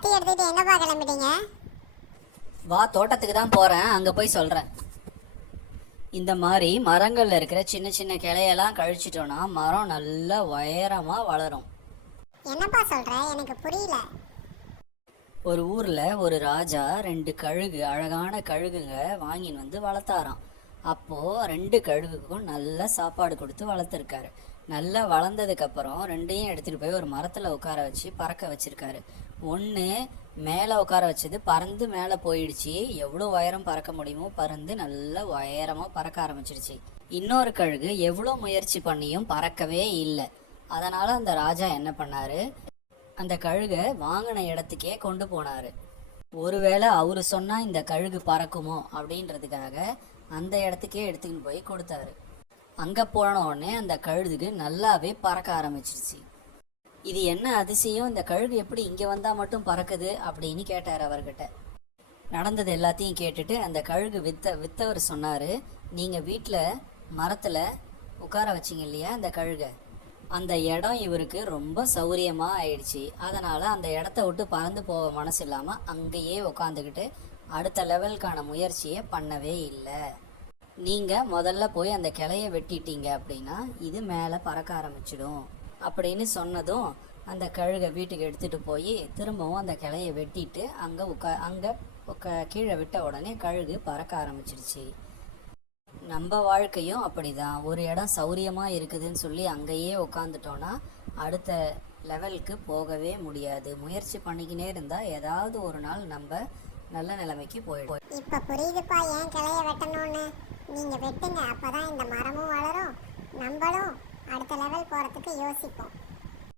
எல்லாத்தையும் எடுத்துட்டு எங்கப்பா கிளம்பிட்டீங்க? வா, தோட்டத்துக்கு தான் போகிறேன், அங்கே போய் சொல்கிறேன். இந்த மாதிரி மரங்களில் இருக்கிற சின்ன சின்ன கிளையெல்லாம் கழிச்சிட்டோன்னா மரம் நல்லா உயரமாக வளரும். என்னப்பா சொல்ற? எனக்கு புரியல. ஒரு ஊரில் ஒரு ராஜா 2 கழுகு, அழகான கழுகுங்க வாங்கின்னு வந்து வளர்த்தாராம். அப்போது 2 கழுகுக்கும் நல்ல சாப்பாடு கொடுத்து வளர்த்துருக்காரு. நல்லா வளர்ந்ததுக்கப்புறம் 2ஐயும் எடுத்துகிட்டு போய் ஒரு மரத்தில் உட்கார வச்சு பறக்க வச்சுருக்காரு. ஒன்று மேலே உட்கார வச்சது பறந்து மேலே போயிடுச்சு. எவ்வளோ உயரம் பறக்க முடியுமோ பறந்து நல்லா உயரமாக பறக்க ஆரம்பிச்சிடுச்சு. இன்னொரு கழுகு எவ்வளோ முயற்சி பண்ணியும் பறக்கவே இல்லை. அதனால் அந்த ராஜா என்ன பண்ணார், அந்த கழுகை வாங்கின இடத்துக்கே கொண்டு போனார். ஒருவேளை அவர் சொன்னால் இந்த கழுகு பறக்குமோ அப்படின்றதுக்காக அந்த இடத்துக்கே எடுத்துக்கிட்டு போய் கொடுத்தாரு. அங்கே போன உடனே அந்த கழுகுக்கு நல்லாவே பறக்க ஆரம்பிச்சிருச்சு. இது என்ன அதிசயம், இந்த கழுகு எப்படி இங்கே வந்தால் மட்டும் பறக்குது அப்படின்னு கேட்டார் அவர்கிட்ட. நடந்தது எல்லாத்தையும் கேட்டுட்டு அந்த கழுகு வித்தவர் சொன்னார், நீங்கள் வீட்டில் மரத்தில் உட்கார வச்சிங்க இல்லையா அந்த கழுகை, அந்த இடம் இவருக்கு ரொம்ப சௌரியமாக ஆயிடுச்சு. அதனால் அந்த இடத்த விட்டு பறந்து போக மனசு இல்லாமல் அங்கேயே உட்காந்துக்கிட்டு அடுத்த லெவலுக்கான முயற்சியை பண்ணவே இல்லை. நீங்கள் முதல்ல போய் அந்த கிளையை வெட்டிட்டீங்க அப்படின்னா இது மேலே பறக்க ஆரம்பிச்சிடும் அப்படின்னு சொன்னதும் அந்த கழுகை வீட்டுக்கு எடுத்துகிட்டு போய் திரும்பவும் அந்த கிளையை வெட்டிட்டு அங்கே கீழே விட்ட உடனே கழுகு பறக்க ஆரம்பிச்சிடுச்சு. நம்ம வாழ்க்கையும் அப்படிதான். ஒரு இடம் சௌரியமாக இருக்குதுன்னு சொல்லி அங்கேயே உட்காந்துட்டோன்னா அடுத்த லெவலுக்கு போகவே முடியாது. முயற்சி பண்ணிக்கினே இருந்தால் ஏதாவது ஒரு நாள் நம்ம நல்ல நிலைமைக்கு போயிடும். இப்போ புரியுதுப்பா ஏன் கிளைய வெட்டணும்னு. நீங்கள் வெட்டுங்க, அப்போ தான் இந்த மரமும் வளரும், நம்மளும் அடுத்த லெவல் போகிறதுக்கு யோசிப்போம்.